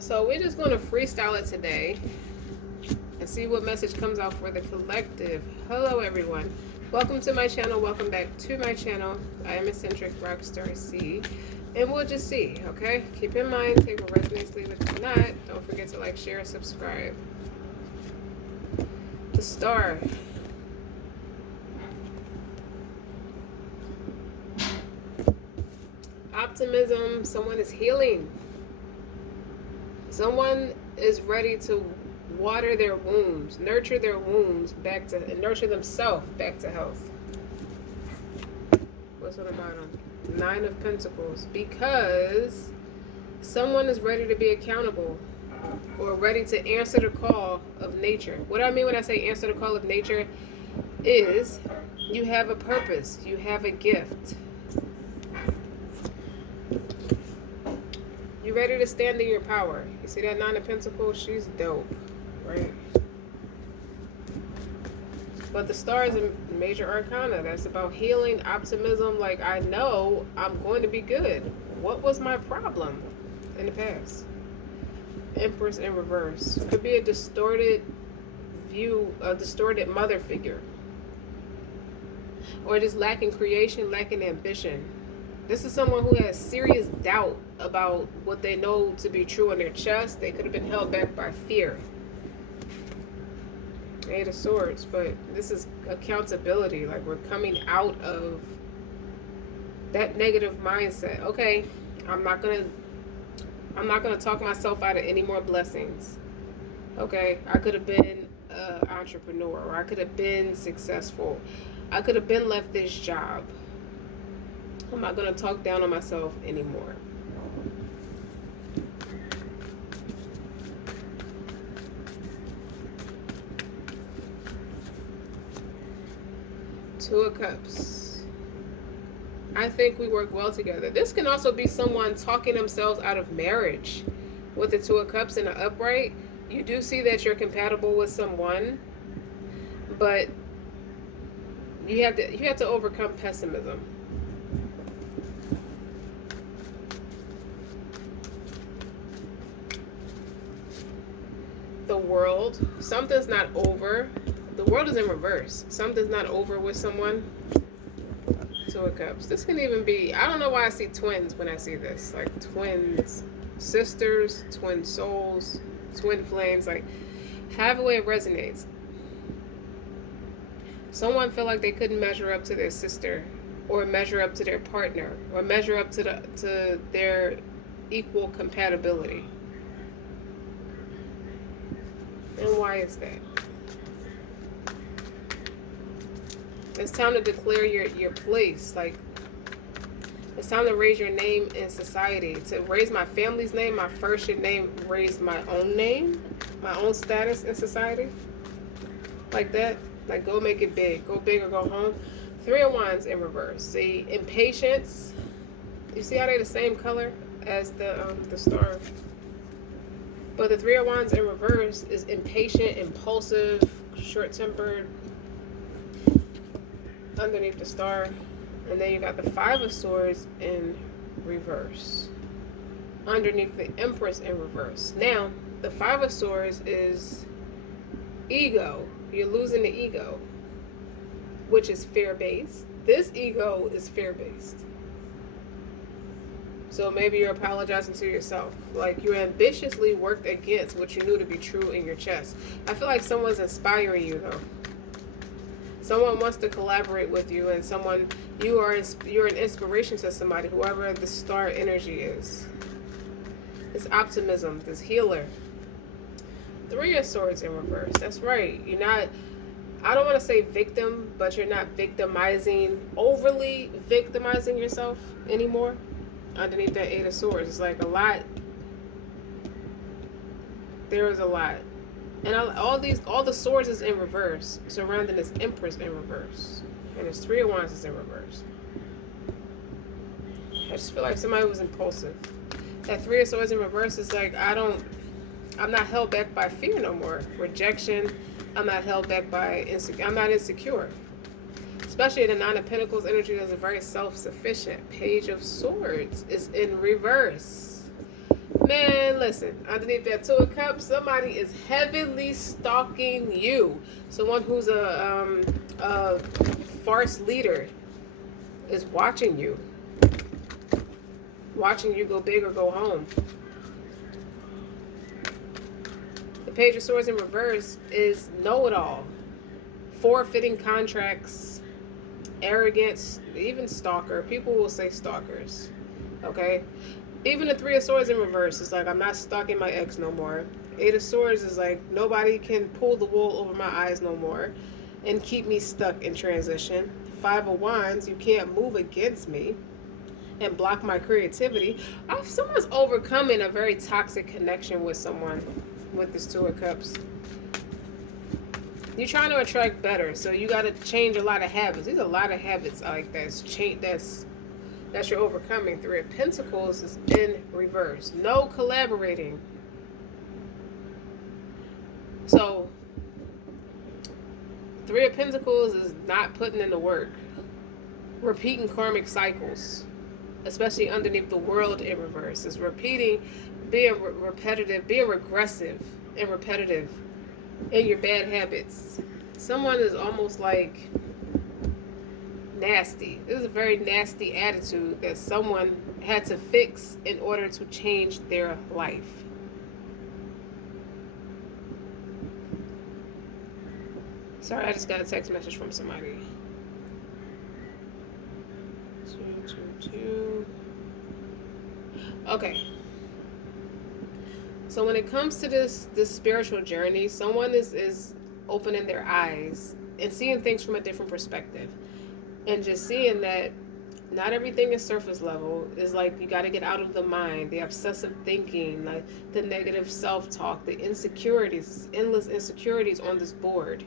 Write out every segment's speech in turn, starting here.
So we're just going to freestyle it today and see what message comes out for the collective. Hello, everyone. Welcome to my channel. Welcome back to my channel. I am eccentric RockStar'Seed, and we'll just see. Okay. Keep in mind, take what resonates, leave it not. Don't forget to like, share, and subscribe. The star. Optimism. Someone is healing. Someone is ready to water their wounds, nurture their wounds back to, and nurture themselves back to health. What's on the bottom? 9 of Pentacles. Because someone is ready to be accountable or ready to answer the call of nature. What I mean when I say answer the call of nature is you have a purpose, you have a gift. You ready to stand in your power. You see that 9 of Pentacles? She's dope, right? But the star is a major arcana. That's about healing, optimism. Like, I know I'm going to be good. What was my problem in the past? Empress in reverse. Could be a distorted view, a distorted mother figure. Or just lacking creation, lacking ambition. This is someone who has serious doubt about what they know to be true in their chest. They could have been held back by fear. 8 of Swords, but this is accountability. Like, we're coming out of that negative mindset. Okay, I'm not gonna talk myself out of any more blessings. Okay, I could have been an entrepreneur, or I could have been successful. I could have been left this job. I'm not going to talk down on myself anymore. Two of Cups. I think we work well together. This can also be someone talking themselves out of marriage. With the Two of Cups in the upright, you do see that you're compatible with someone, but you have to overcome pessimism. The World. Something's not over. The World is in reverse. Something's not over with someone. Two of Cups. This can even be, I don't know why I see twins when I see this. Like twins, sisters, twin souls, twin flames. Like, however way it resonates. Someone feel like they couldn't measure up to their sister, or measure up to their partner, or measure up to their equal compatibility. And why is that? It's time to declare your place. Like, it's time to raise your name in society. To raise my family's name, my first should raise my own name, my own status in society. Like that. Like, go make it big. Go big or go home. 3 of Wands in reverse. See, impatience. You see how they're the same color as the star? But the 3 of Wands in reverse is impatient, impulsive, short-tempered underneath the star. And then you got the 5 of Swords in reverse underneath the Empress in reverse. Now, the 5 of Swords is ego. You're losing the ego, which is fear-based. This ego is fear-based. So maybe you're apologizing to yourself. Like, you ambitiously worked against what you knew to be true in your chest. I feel like someone's inspiring you, though. Someone wants to collaborate with you, and you're an inspiration to somebody, whoever the star energy is. This optimism, this healer. 3 of Swords in reverse. That's right. You're not, I don't want to say victim, but you're not overly victimizing yourself anymore. Underneath that 8 of Swords, it's like a lot. There is a lot, and all the swords is in reverse, surrounding this Empress in reverse, and this 3 of Wands is in reverse. I just feel like somebody was impulsive. That 3 of Swords in reverse is like, I'm not held back by fear no more. Rejection. I'm not held back by I'm not insecure. Especially the 9 of Pentacles energy is a very self-sufficient. Page of Swords is in reverse. Man, listen, underneath that Two of Cups, somebody is heavily stalking you. Someone who's a farce leader is watching you. Watching you go big or go home. The Page of Swords in reverse is know-it-all. Forfeiting contracts, arrogance, even stalker. People will say stalkers. Okay? Even the Three of Swords in reverse is like, I'm not stalking my ex no more. Eight of Swords is like, nobody can pull the wool over my eyes no more and keep me stuck in transition. Five of Wands, you can't move against me and block my creativity. Someone's overcoming a very toxic connection with someone with this Two of Cups. You're trying to attract better, so you got to change a lot of habits. There's a lot of habits like that you're overcoming. Three of Pentacles is in reverse. No collaborating. So, Three of Pentacles is not putting in the work. Repeating karmic cycles, especially underneath the World in reverse. Is repeating, being repetitive, being regressive and repetitive in your bad habits. Someone is almost like nasty. This is a very nasty attitude that someone had to fix in order to change their life. Sorry, I just got a text message from somebody. 222. Okay. So when it comes to this spiritual journey, someone is opening their eyes and seeing things from a different perspective. And just seeing that not everything is surface level. Is like, you got to get out of the mind, the obsessive thinking, like the negative self-talk, the insecurities, endless insecurities on this board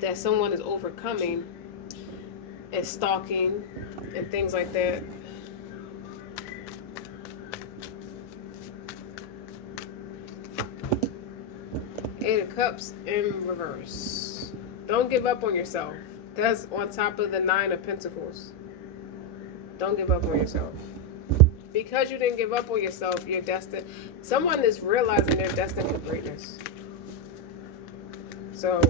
that someone is overcoming and stalking and things like that. Eight of Cups in reverse. Don't give up on yourself. That's on top of the Nine of Pentacles. Don't give up on yourself. Because you didn't give up on yourself, you're destined. Someone is realizing they're destined for greatness. So,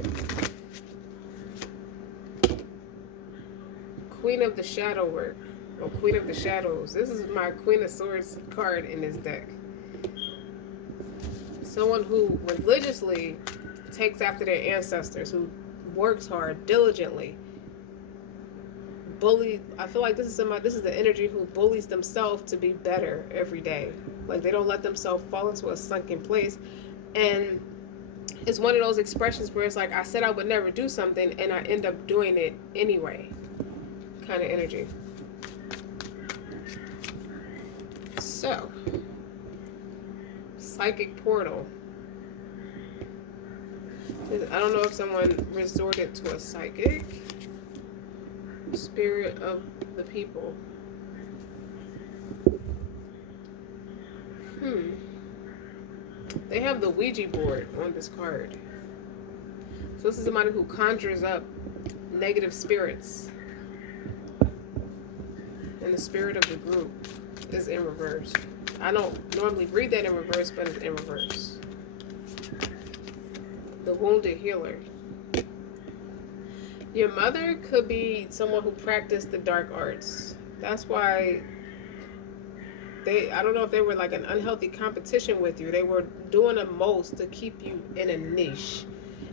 Queen of the Shadow work, or Queen of the Shadows. This is my Queen of Swords card in this deck. Someone who religiously takes after their ancestors, who works hard, diligently. I feel like this is the energy who bullies themselves to be better every day. Like, they don't let themselves fall into a sunken place. And it's one of those expressions where it's like, I said I would never do something and I end up doing it anyway. Kind of energy. So, psychic portal. I don't know if someone resorted to a psychic. Spirit of the people. They have the Ouija board on this card. So this is somebody who conjures up negative spirits. And the spirit of the group is in reverse. I don't normally read that in reverse, but it's in reverse. The wounded healer. Your mother could be someone who practiced the dark arts. That's why I don't know if they were like an unhealthy competition with you. They were doing the most to keep you in a niche.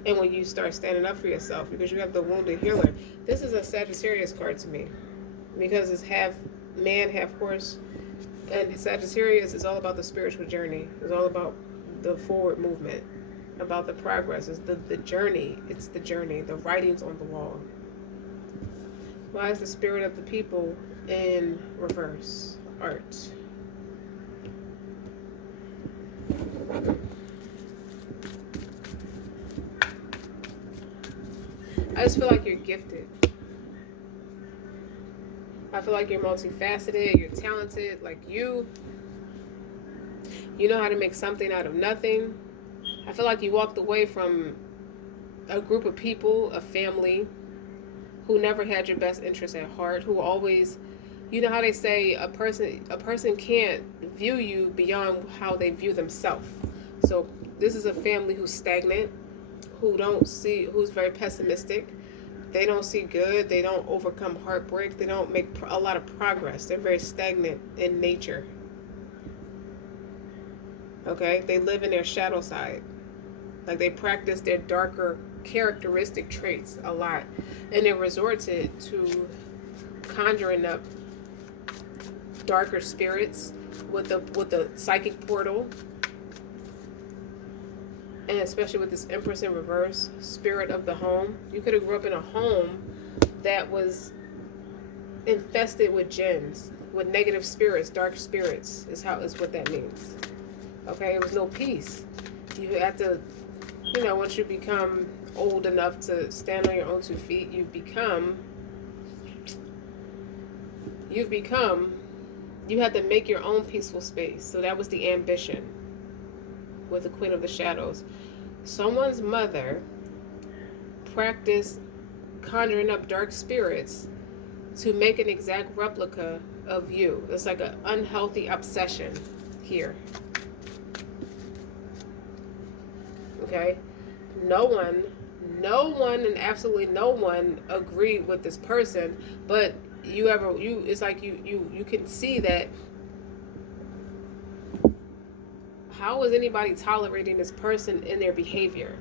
And when you start standing up for yourself, because you have the wounded healer. This is a Sagittarius card to me, because it's half man, half horse. And Sagittarius is all about the spiritual journey. It's all about the forward movement, about the progress. It's the journey. It's the journey, the writings on the wall. Why is the spirit of the people in reverse? Art. I just feel like you're gifted. I feel like you're multifaceted, you're talented, like you know how to make something out of nothing. I feel like you walked away from a group of people, a family, who never had your best interest at heart, who always You know how they say a person can't view you beyond how they view themselves. So this is a family who's stagnant, who's very pessimistic. They don't see good. They don't overcome heartbreak. They don't make a lot of progress. They're very stagnant in nature. Okay? They live in their shadow side. Like they practice their darker characteristic traits a lot. And they resorted to conjuring up darker spirits with the psychic portal. And especially with this Empress in reverse, spirit of the home. You could have grew up in a home that was infested with jinns, with negative spirits, dark spirits, is what that means. Okay, it was no peace. You had to, once you become old enough to stand on your own 2 feet, you had to make your own peaceful space. So that was the ambition with the Queen of the Shadows. Someone's mother practiced conjuring up dark spirits to make an exact replica of you. It's like an unhealthy obsession here. Okay? No one, and absolutely no one agreed with this person, but it's like you can see that. How is anybody tolerating this person in their behavior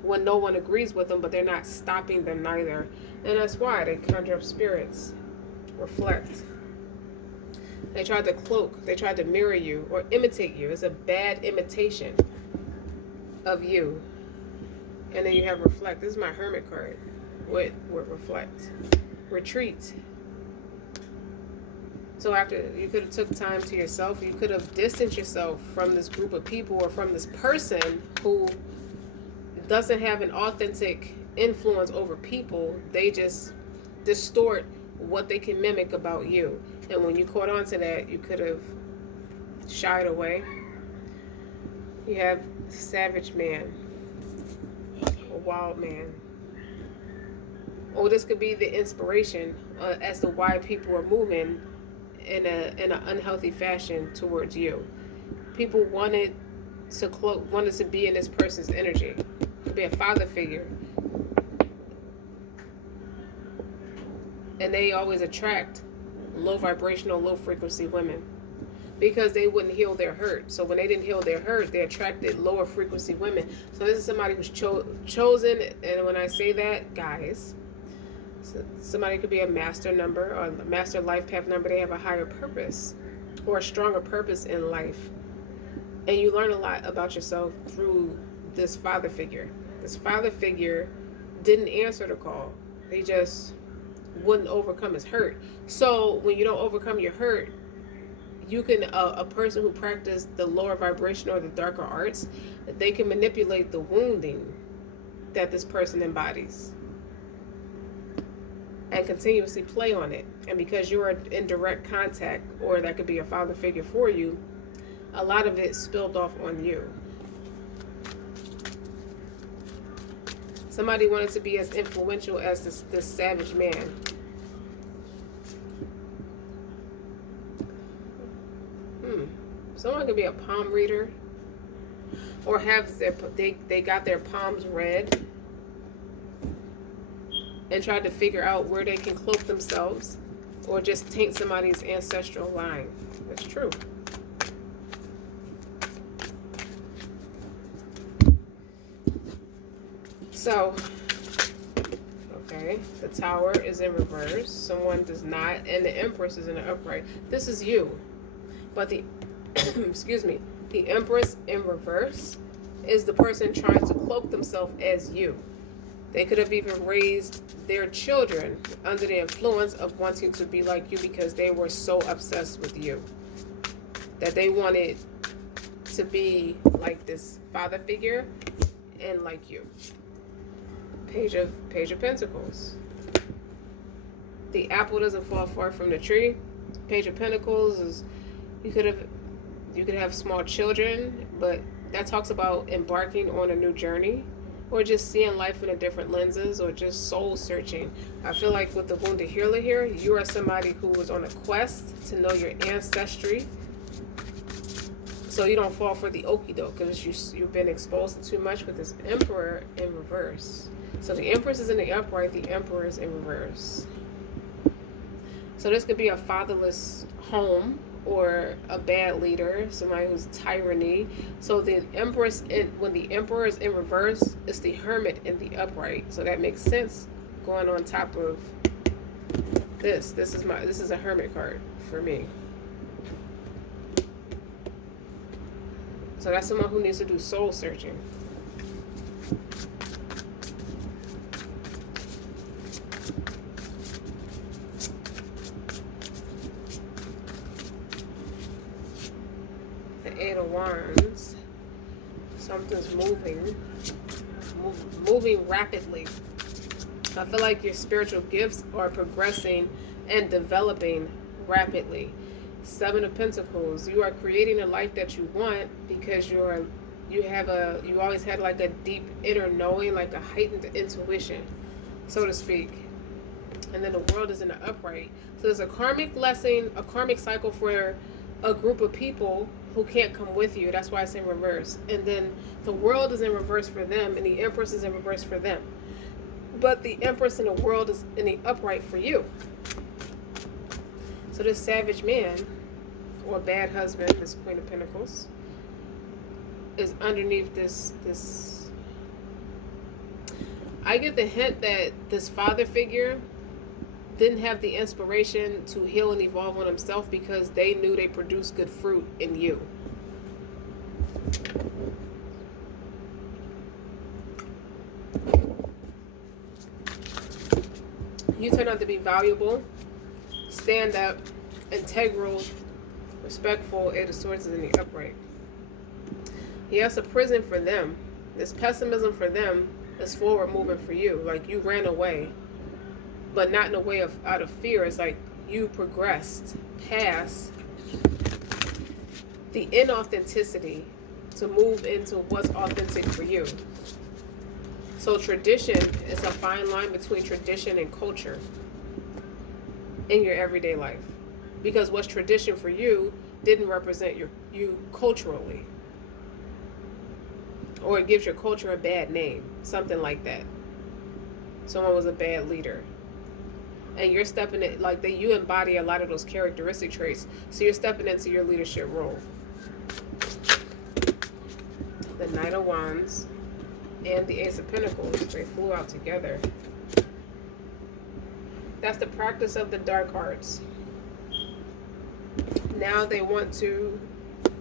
when no one agrees with them, but they're not stopping them neither? And that's why they conjure up spirits. Reflect. They tried to cloak. They tried to mirror you or imitate you. It's a bad imitation of you. And then you have reflect. This is my Hermit card with reflect. Retreat. So after you could have took time to yourself, you could have distanced yourself from this group of people or from this person who doesn't have an authentic influence over people. They just distort what they can mimic about you. And when you caught on to that, you could have shied away. You have savage man, a wild man. Or this could be the inspiration as to why people are moving in an unhealthy fashion towards you. People wanted to be in this person's energy. It could be a father figure. And they always attract low vibrational, low frequency women because they wouldn't heal their hurt. So when they didn't heal their hurt, they attracted lower frequency women. So this is somebody who's chosen. And when I say that, guys, somebody could be a master number or a master life path number. They have a higher purpose or a stronger purpose in life. And you learn a lot about yourself through this father figure. This father figure didn't answer the call. They just wouldn't overcome his hurt. So when you don't overcome your hurt, you can, a person who practiced the lower vibration or the darker arts, they can manipulate the wounding that this person embodies and continuously play on it. And because you're in direct contact, or that could be a father figure for you, a lot of it spilled off on you. Somebody wanted to be as influential as this savage man. Someone could be a palm reader, or have they got their palms read and tried to figure out where they can cloak themselves or just taint somebody's ancestral line. That's true. So, okay, the Tower is in reverse. Someone does not, and the Empress is in the upright. This is you. But the, excuse me, the Empress in reverse is the person trying to cloak themselves as you. They could have even raised their children under the influence of wanting to be like you because they were so obsessed with you that they wanted to be like this father figure and like you. Page of Pentacles. The apple doesn't fall far from the tree. Page of Pentacles is you could have small children, but that talks about embarking on a new journey. or just seeing life in a different lenses, or just soul searching. I feel like with the wounded healer here, you are somebody who was on a quest to know your ancestry, so you don't fall for the okie doke, because you've been exposed to too much with this Emperor in reverse. So the Empress is in the upright, the Emperor is in reverse. So this could be a fatherless home, or a bad leader, somebody who's tyranny. So the Empress, when the Emperor is in reverse, it's the Hermit in the upright. So that makes sense going on top of this. This is a Hermit card for me. So that's someone who needs to do soul searching. The Eight of Wands. Something's moving rapidly. I feel like your spiritual gifts are progressing and developing rapidly. Seven of Pentacles. You are creating a life that you want because you always had like a deep inner knowing, like a heightened intuition, so to speak. And then the World is in the upright. So there's a karmic lesson, a karmic cycle for a group of people who can't come with you. That's why it's in reverse. And then the World is in reverse for them, and the Empress is in reverse for them. But the Empress in the World is in the upright for you. So this Savage man, or bad husband, this Queen of Pentacles, is underneath this. I get the hint that this father figure didn't have the inspiration to heal and evolve on himself because they knew they produced good fruit in you. You turn out to be valuable, stand up, integral, respectful. Eight of Swords is in the upright. Yes, a prison for them. This pessimism for them is forward movement for you. Like you ran away, but not in a way of out of fear. It's like you progressed past the inauthenticity to move into what's authentic for you. So tradition is a fine line between tradition and culture in your everyday life. Because what's tradition for you didn't represent you culturally. Or it gives your culture a bad name. Something like that. Someone was a bad leader. And you're stepping in, like you embody a lot of those characteristic traits. So you're stepping into your leadership role. The Knight of Wands and the Ace of Pentacles, they flew out together. That's the practice of the dark arts. Now they want to,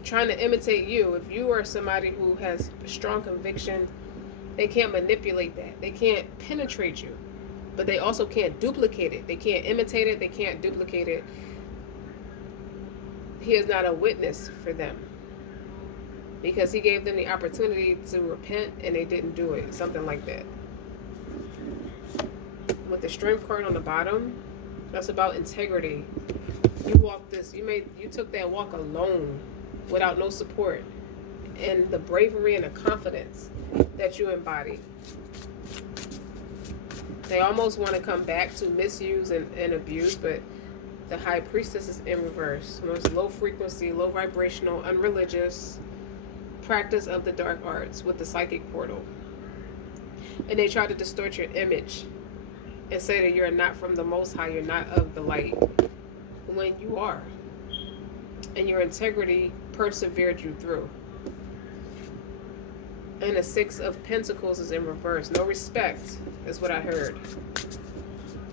trying to imitate you. If you are somebody who has strong conviction, they can't manipulate that. They can't penetrate you. But they also can't duplicate it. They can't imitate it. They can't duplicate it. He is not a witness for them. Because he gave them the opportunity to repent and they didn't do it. Something like that. With the Strength card on the bottom, that's about integrity. You walked this, you took that walk alone without no support. And the bravery and the confidence that you embody. They almost want to come back to misuse and abuse, but the High Priestess is in reverse. Most low frequency, low vibrational, unreligious practice of the dark arts with the psychic portal. And they try to distort your image and say that you're not from the Most High, you're not of the light, when you are. And your integrity persevered you through. And the Six of Pentacles is in reverse. No respect is what I heard.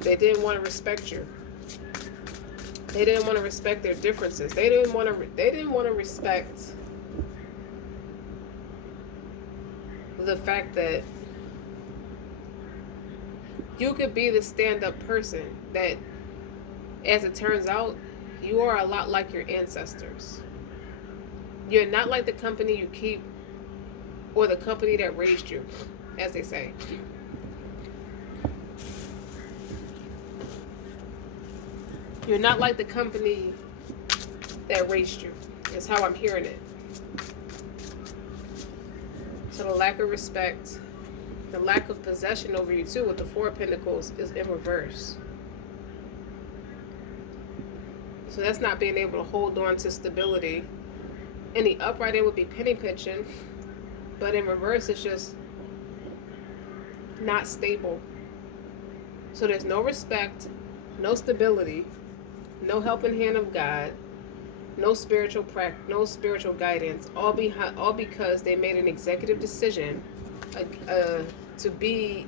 They didn't want to respect you. They didn't want to respect their differences. They didn't want to respect the fact that you could be the stand-up person that, as it turns out, you are a lot like your ancestors. You're not like the company you keep or the company that raised you, as they say. You're not like the company that raised you. Is how I'm hearing it. So the lack of respect, The lack of possession over you too with the Four of Pentacles is in reverse. So that's not being able to hold on to stability. In the upright, it would be penny pinching. But in reverse, it's just not stable. So there's no respect, no stability, no helping hand of God, no spiritual guidance, all because they made an executive decision to be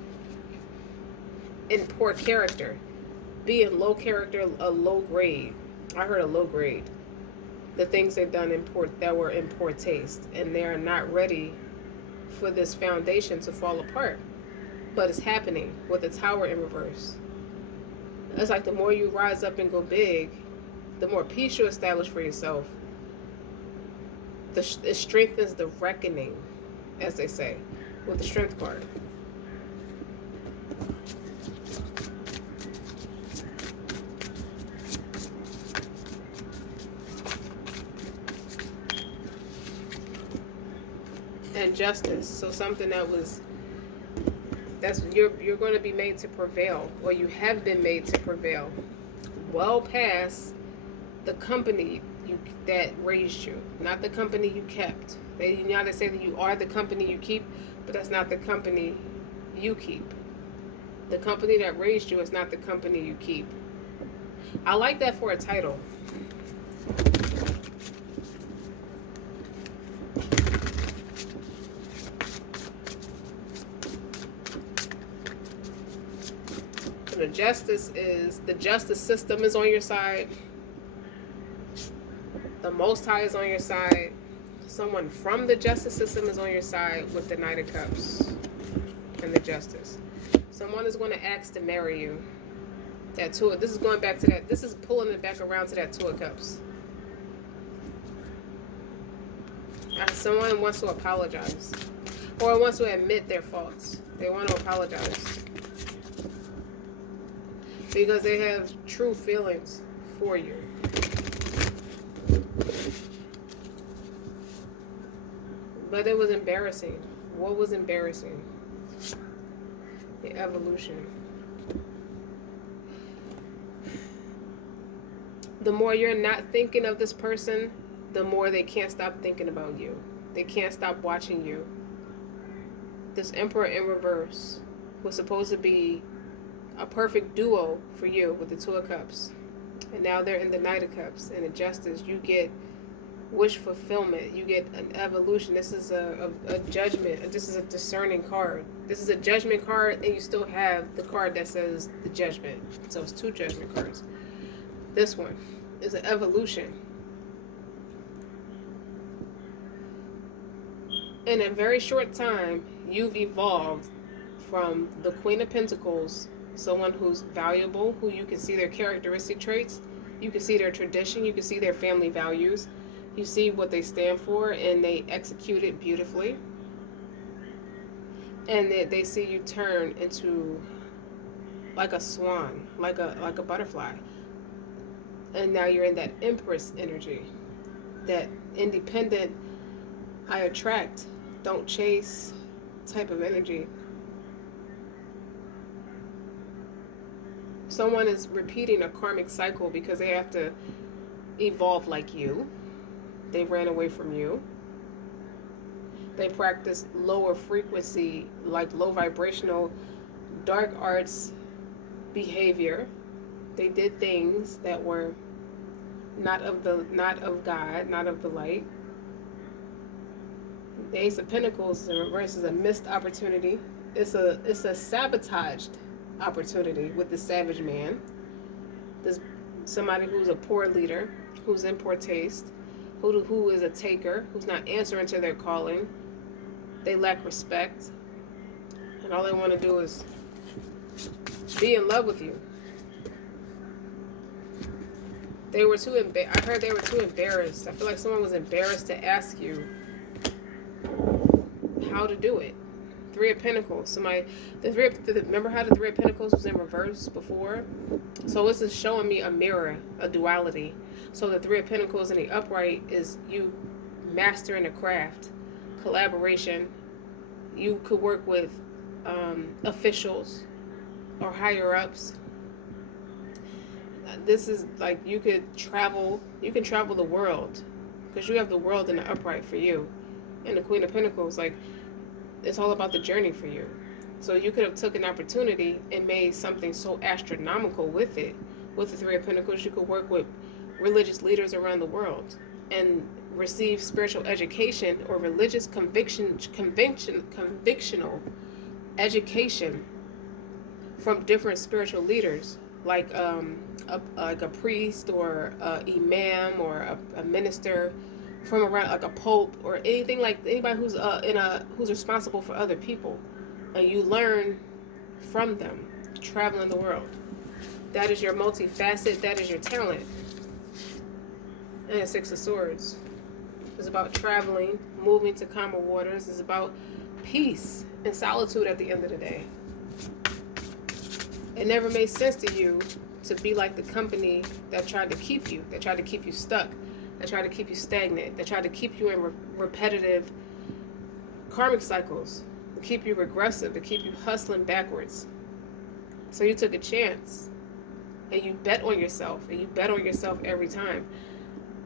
in poor character, be in low character, a low grade. I heard a low grade. The things they've done that were in poor taste, and they are not ready for this foundation to fall apart. But it's happening with the Tower in reverse. It's like the more you rise up and go big, the more peace you establish for yourself. It strengthens the reckoning, as they say, with the Strength card. And Justice. So something you're going to be made to prevail, or you have been made to prevail, well past the company that raised you, not the company you kept. They say that you are the company you keep, but that's not the company you keep. The company that raised you is not the company you keep. I like that for a title. The justice system is on your side. The Most High is on your side. Someone from the justice system is on your side with the Knight of Cups and the Justice. Someone is going to ask to marry you. This is going back to that. This is pulling it back around to that Two of Cups. Someone wants to apologize, or wants to admit their faults. They want to apologize because they have true feelings for you. But it was embarrassing. What was embarrassing? The evolution. The more you're not thinking of this person, the more they can't stop thinking about you. They can't stop watching you. This Emperor in reverse was supposed to be a perfect duo for you with the Two of Cups. And now they're in the Knight of Cups. And in Justice, you get wish fulfillment. You get an evolution. This is a judgment. This is a discerning card. This is a judgment card, and you still have the card that says the judgment. So it's two judgment cards. This one is an evolution. In a very short time, you've evolved from the Queen of Pentacles, someone who's valuable, who you can see their characteristic traits, you can see their tradition, you can see their family values, you see what they stand for, and they execute it beautifully. And they see you turn into like a swan, like a butterfly. And now you're in that Empress energy, that independent, I attract, don't chase type of energy. Someone is repeating a karmic cycle because they have to evolve like you. They ran away from you. They practice lower frequency, like low vibrational, dark arts behavior. They did things that were not of God, not of the light. The Ace of Pentacles in reverse is a missed opportunity. It's a sabotaged opportunity with the Savage Man. There's somebody who's a poor leader, who's in poor taste, who is a taker, who's not answering to their calling. They lack respect, and all they want to do is be in love with you. I heard they were too embarrassed. I feel like someone was embarrassed to ask you how to do it. Three of Pentacles. Remember how the Three of Pentacles was in reverse before? So this is showing me a mirror, a duality. So the Three of Pentacles in the upright is you mastering a craft, collaboration. You could work with officials or higher ups. This is like you can travel the world because you have the world in the upright for you. And the Queen of Pentacles, like, it's all about the journey for you. So you could have took an opportunity and made something so astronomical with it. With the Three of Pentacles, you could work with religious leaders around the world and receive spiritual education or religious convictional education from different spiritual leaders, like a priest or a imam or a minister from around, like a pope or anything, like anybody who's who's responsible for other people, and you learn from them, traveling the world. That is your multifaceted. That is your talent. And the Six of Swords is about traveling, moving to calmer waters. It's about peace and solitude at the end of the day. It never made sense to you to be like the company that tried to keep you, stuck, that tried to keep you stagnant, that tried to keep you in repetitive karmic cycles, to keep you regressive, to keep you hustling backwards. So you took a chance, and you bet on yourself, and you bet on yourself every time,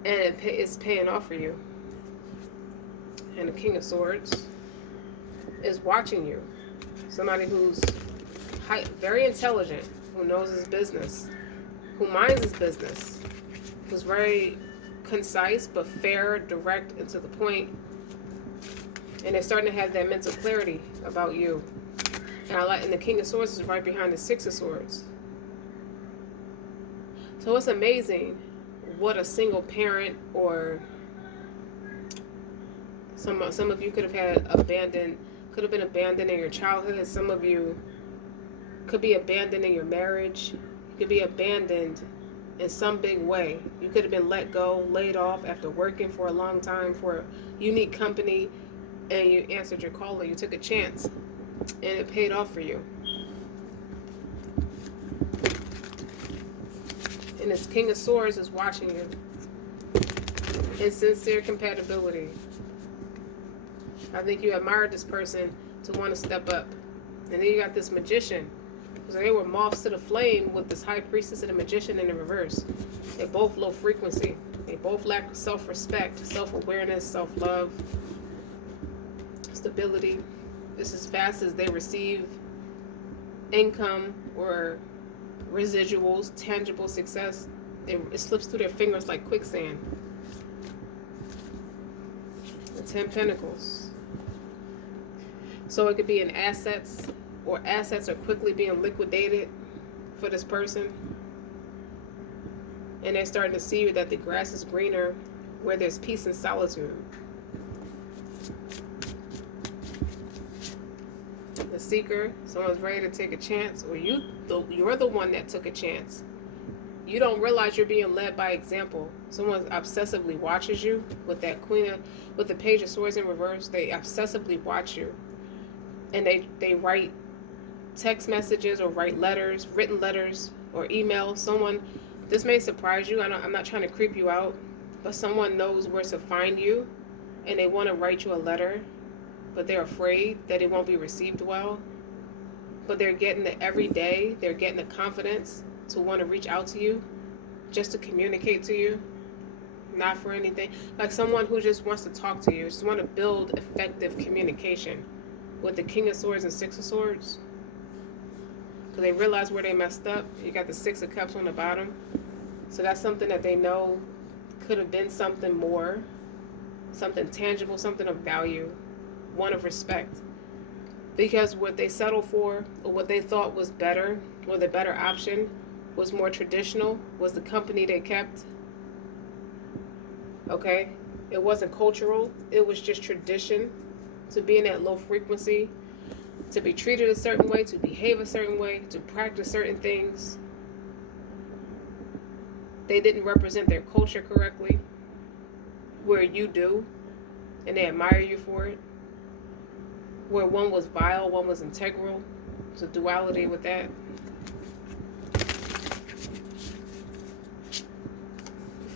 and it's paying off for you. And the King of Swords is watching you. Somebody who's very intelligent, who knows his business, who minds his business, who's very concise but fair, direct, and to the point. And they're starting to have that mental clarity about you. And the King of Swords is right behind the Six of Swords. So it's amazing what a single parent, or some of you could have been abandoned in your childhood. Some of you could be abandoned in your marriage. You could be abandoned in some big way. You could have been let go, laid off after working for a long time for a unique company, and you answered your calling. You took a chance, and it paid off for you. And this King of Swords is watching you in sincere compatibility. I think you admired this person to want to step up. And then you got this Magician. So they were moths to the flame with this High Priestess and the Magician in the reverse. They're both low frequency. They both lack self-respect, self-awareness, self-love, stability. Just as fast as they receive income or residuals, tangible success, it slips through their fingers like quicksand. The 10 Pentacles. So it could be in assets, or assets are quickly being liquidated for this person. And they're starting to see that the grass is greener where there's peace and solitude. The Seeker, someone's ready to take a chance, or you're the one that took a chance. You don't realize you're being led by example. Someone obsessively watches you with that with the Page of Swords in reverse. They obsessively watch you. And they write text messages or write letters, written letters or emails. This may surprise you. I'm not trying to creep you out, but someone knows where to find you, and they want to write you a letter, but they're afraid that it won't be received well. But they're getting it every day. They're getting the confidence to want to reach out to you, just to communicate to you, not for anything. Like someone who just wants to talk to you, just want to build effective communication. With the King of Swords and Six of Swords, because they realize where they messed up. You got the Six of Cups on the bottom, so that's something that they know could have been something more, something tangible, something of value, one of respect. Because what they settled for, or what they thought was better, or the better option, was more traditional, was the company they kept. Okay, it wasn't cultural. It was just tradition. To be in that low frequency, to be treated a certain way, to behave a certain way, to practice certain things. They didn't represent their culture correctly, where you do, and they admire you for it. Where one was vile, one was integral. There's a duality with that.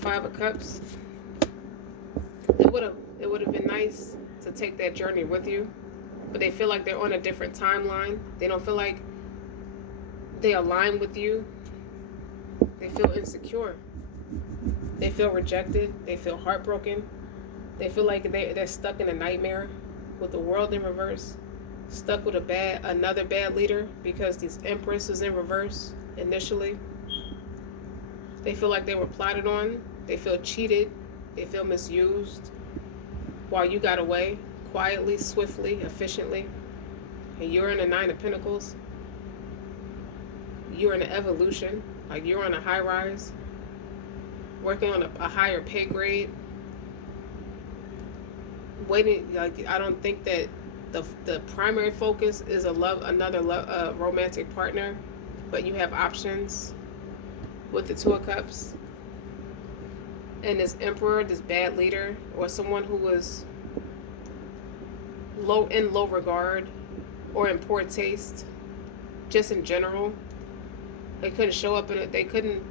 Five of Cups. It would have been nice to take that journey with you, but they feel like they're on a different timeline. They don't feel like they align with you. They feel insecure. They feel rejected. They feel heartbroken. They feel like they're stuck in a nightmare with the world in reverse, stuck with another bad leader because this Empress is in reverse initially. They feel like they were plotted on. They feel cheated. They feel misused while you got away quietly, swiftly, efficiently. And you're in the Nine of Pentacles. You're in an evolution. Like you're on a high rise, working on a higher pay grade. Waiting, like I don't think that the primary focus is another romantic partner, but you have options with the Two of Cups. And this Emperor, this bad leader, or someone who was in low regard or in poor taste, just in general. They couldn't show up in it. They couldn't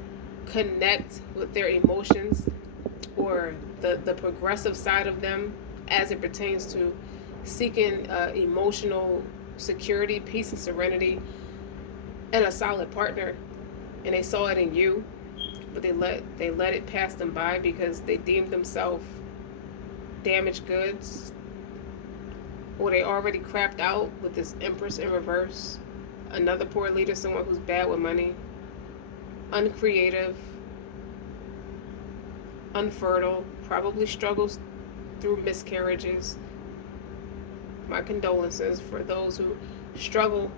connect with their emotions or the progressive side of them as it pertains to seeking emotional security, peace, and serenity, and a solid partner. And they saw it in you, but they let it pass them by because they deemed themselves damaged goods, or they already crapped out with this Empress in reverse. Another poor leader, someone who's bad with money, uncreative, unfertile, probably struggles through miscarriages. My condolences for those who struggle.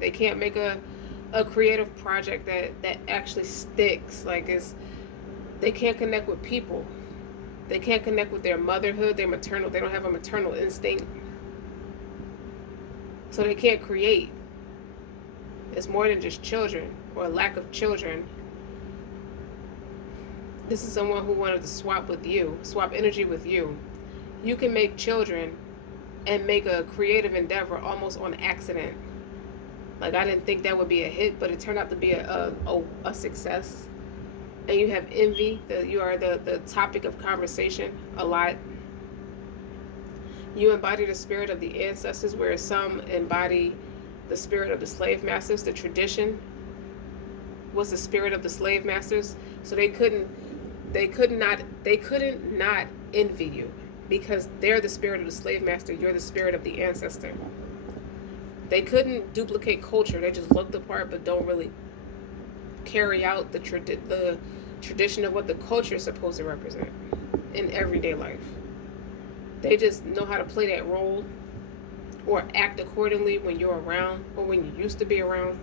They can't make a creative project that actually sticks. They can't connect with people. They can't connect with their motherhood, their maternal. They don't have a maternal instinct. So they can't create. It's more than just children or a lack of children. This is someone who wanted to swap energy with you. You can make children and make a creative endeavor almost on accident. Like I didn't think that would be a hit, but it turned out to be a success. And you have envy. You are the topic of conversation a lot. You embody the spirit of the ancestors, whereas some embody the spirit of the slave masters. The tradition was the spirit of the slave masters, so they couldn't not envy you because they're the spirit of the slave master. You're the spirit of the ancestor. They couldn't duplicate culture. They just look the part, but don't really carry out the tradition of what the culture is supposed to represent in everyday life. They just know how to play that role or act accordingly when you're around or when you used to be around.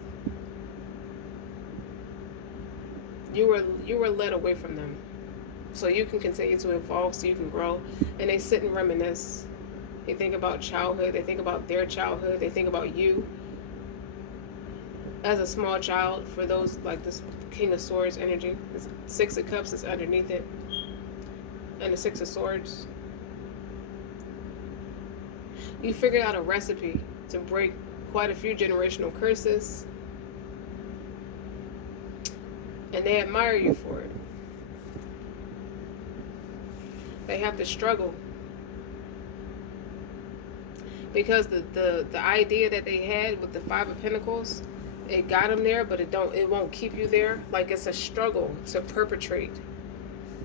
You were led away from them, so you can continue to evolve, so you can grow. And they sit and reminisce. They think about childhood. They think about their childhood. They think about you as a small child. For those like this King of Swords energy, this Six of Cups is underneath it, and the Six of Swords. You figured out a recipe to break quite a few generational curses, and they admire you for it. They have to struggle because the idea that they had with the Five of Pentacles, it got them there, but it won't keep you there. Like it's a struggle to perpetrate.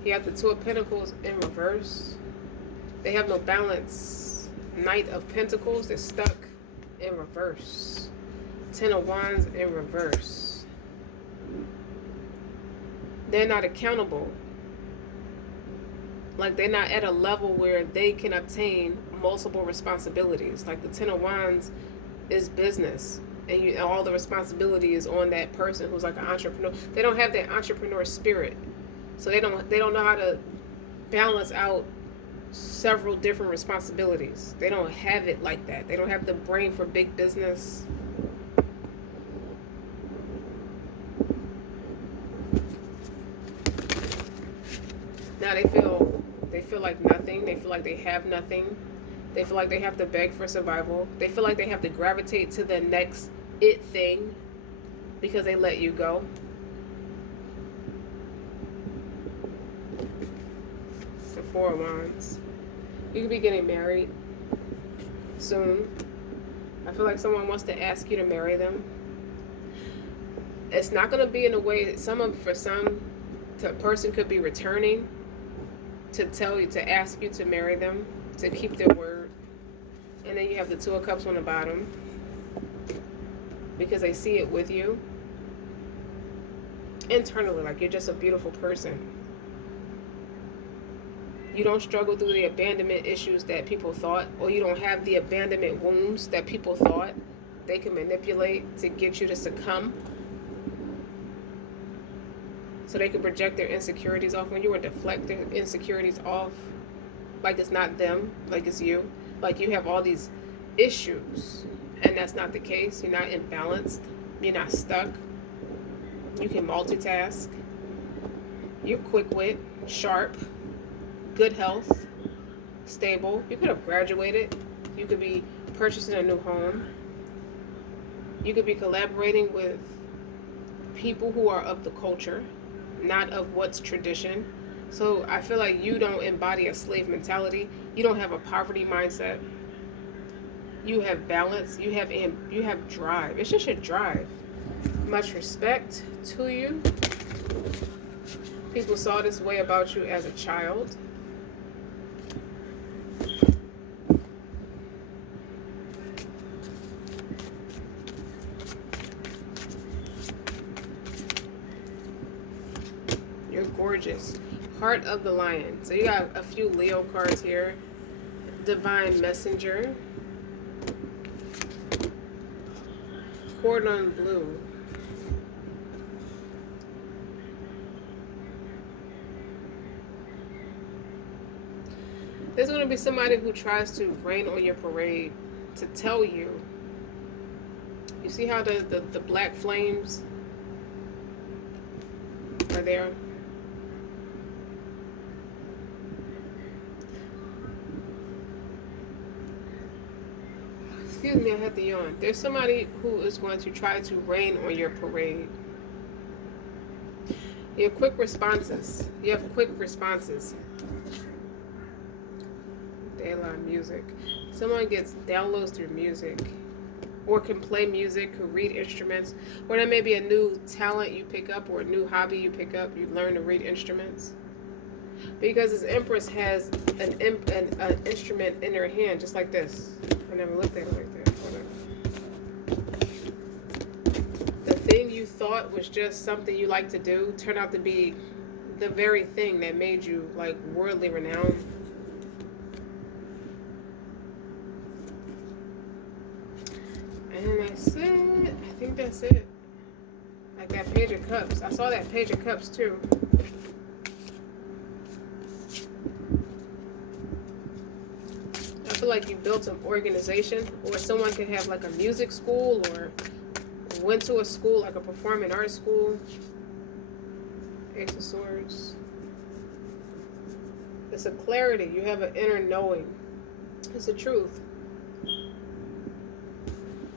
You have the Two of Pentacles in reverse. They have no balance. Knight of Pentacles, they're stuck in reverse. Ten of Wands in reverse. They're not accountable. Like they're not at a level where they can obtain multiple responsibilities. Like the Ten of Wands is business, and all the responsibility is on that person who's like an entrepreneur. They don't have that entrepreneur spirit, so they don't know how to balance out several different responsibilities. They don't have it like that. They don't have the brain for big business. Now they feel like nothing. They feel like they have nothing. They feel like they have to beg for survival. They feel like they have to gravitate to the next it thing because they let you go. The Four of Wands. You could be getting married soon. I feel like someone wants to ask you to marry them. It's not going to be in a way, for some, a person could be returning to tell you, to ask you to marry them, to keep their word. And then you have the Two of Cups on the bottom, because they see it with you internally, like you're just a beautiful person. You don't struggle through the abandonment issues that people thought, or you don't have the abandonment wounds that people thought they can manipulate to get you to succumb, so they can project their insecurities off on you, or deflect their insecurities off like it's not them, like it's you, like you have all these issues. And that's not the case. You're not imbalanced. You're not stuck. You can multitask. You're quick-wit, sharp, good health, stable. You could have graduated. You could be purchasing a new home. You could be collaborating with people who are of the culture, not of what's tradition. So I feel like you don't embody a slave mentality. You don't have a poverty mindset. You have balance. You have drive. It's just your drive. Much respect to you. People saw this way about you as a child. You're gorgeous. Heart of the Lion. So you got a few Leo cards here. Divine Messenger. Cordon Bleu. There's going to be somebody who tries to rain on your parade to tell you. You see how the black flames are there? Excuse me, I had to yawn. There's somebody who is going to try to rain on your parade. You have quick responses. You have quick responses. Daylight music. Someone gets downloads through music, or can play music, who read instruments, or there may be a new talent you pick up, or a new hobby you pick up. You learn to read instruments. Because this Empress has an instrument in her hand, just like this. I never looked at it like that. Hold on. The thing you thought was just something you like to do turned out to be the very thing that made you like worldly renowned. And that's it. I think that's it. Like that Page of Cups. I saw that Page of Cups too. I feel like you built an organization, or someone could have like a music school, or went to a school, like a performing arts school. Ace of Swords. It's a clarity. You have an inner knowing. It's a truth.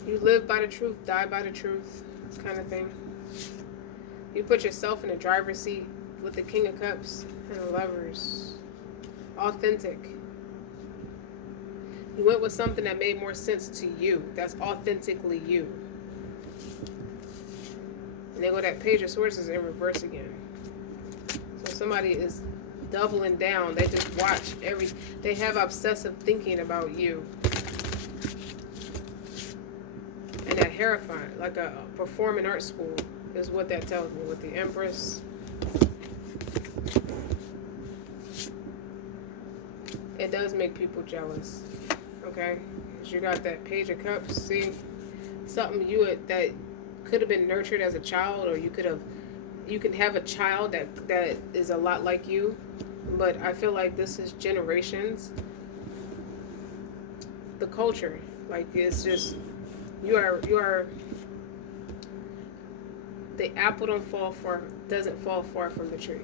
You live by the truth, die by the truth, this kind of thing. You put yourself in the driver's seat with the King of Cups and the Lovers. Authentic. You went with something that made more sense to you. That's authentically you. And then go that Page of Swords is in reverse again. So somebody is doubling down. They just watch they have obsessive thinking about you. And that terrifying, like a performing arts school, is what that tells me with the Empress. It does make people jealous, okay? Because you got that Page of Cups. See, something that could have been nurtured as a child, or you can have a child that is a lot like you, but I feel like this is generations. The culture, like, it's just. You are the apple doesn't fall far from the tree.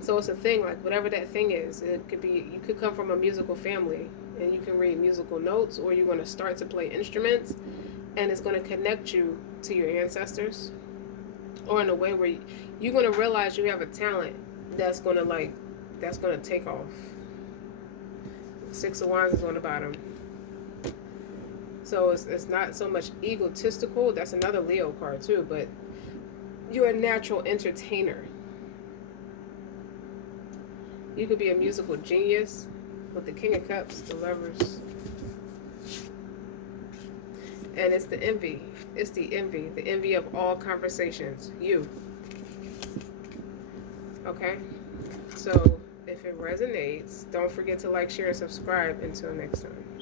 So it's a thing, like whatever that thing is. It could be, you could come from a musical family and you can read musical notes, or you're going to start to play instruments and it's going to connect you to your ancestors, or in a way where you're going to realize you have a talent that's going to take off. Six of Wands is on the bottom. So it's not so much egotistical. That's another Leo card too. But you're a natural entertainer. You could be a musical genius with the King of Cups, the Lovers. And it's the envy. It's the envy of all conversations. You. Okay? So if it resonates, don't forget to like, share, and subscribe. Until next time.